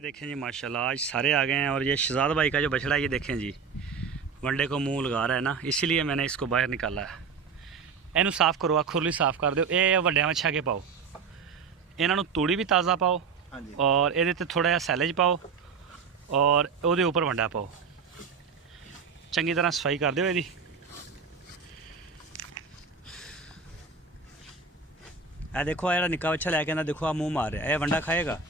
ये देखें जी माशाल्लाह आज सारे आ गए हैं। और ये शहजाद भाई का जो बछड़ा है ये देखें जी वनडे को मुंह लगा रहा है ना, इसीलिए मैंने इसको बाहर निकाला है। इनू साफ करो, आ खुरली साफ कर दो। ये वड्डिया मच्छा के पाओ, इन्हों तूड़ी भी ताज़ा पाओ और ये थोड़ा जहा सैलेज पाओ और वो ऊपर वंडा पाओ। चंगी तरह सफाई कर दो यदी। ए देखो आ निक्का बच्चा लैके आना, देखो आ मुँह मार रहा है, यह वंडा खाएगा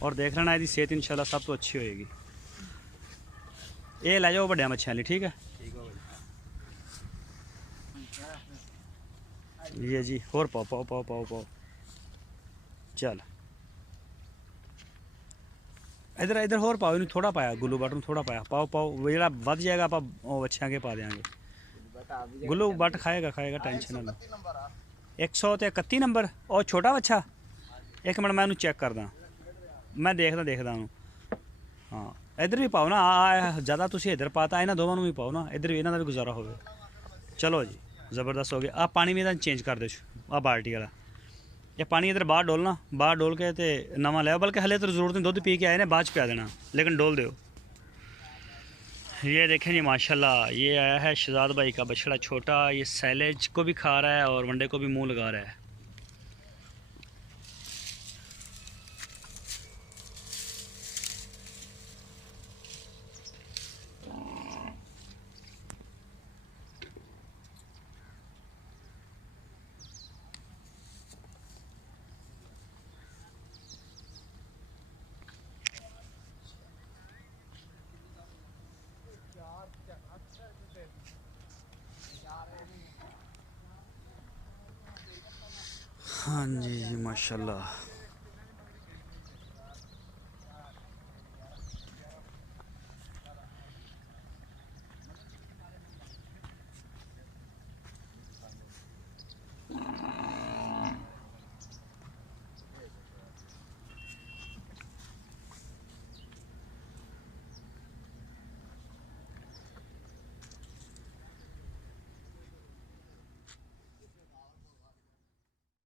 और देख लेना यदि सेहत इंशाल्लाह सब तो अच्छी होएगी। ये लै जाओ वड्डिया मच्छियां लिए, ठीक है ये जी। होर पाओ पाओ पाओ पाओ पाओ। चल इधर इधर होर पाओ, इन थोड़ा पाया गुल्लू बट थोड़ा पाया, पाओ पाओ। जो बद जाएगा आप बच्चियां के पा देंगे। गुल्लू बट खाएगा खाएगा, टेंशन ना लो। 131 नंबर और छोटा बच्चा। एक मिनट मैं उन्हें चेक करदा, मैं देखदा हूँ। हाँ इधर भी पाओ ना, ज़्यादा तुम इधर पाता इन्होंने दोवों भी पाओ ना, इधर भी इन्हों का भी गुजारा हो। चलो जी ज़बरदस्त हो गया। आप पानी भी चेंज कर दो, आ बाल्टी वाला ये पानी इधर बाहर डोलना, बाहर डोल के तो नवा लिया। बल्कि हले तो जरूरत नहीं, दुध पी के आए ने बाद पिया देना, लेकिन डोल दो। ये देखें जी माशाल्लाह ये आया है शहजाद भाई का बछड़ा छोटा। ये सैलेज को भी खा रहा है और वनडे को भी मुँह लगा रहा है। हाँ जी माशाल्लाह।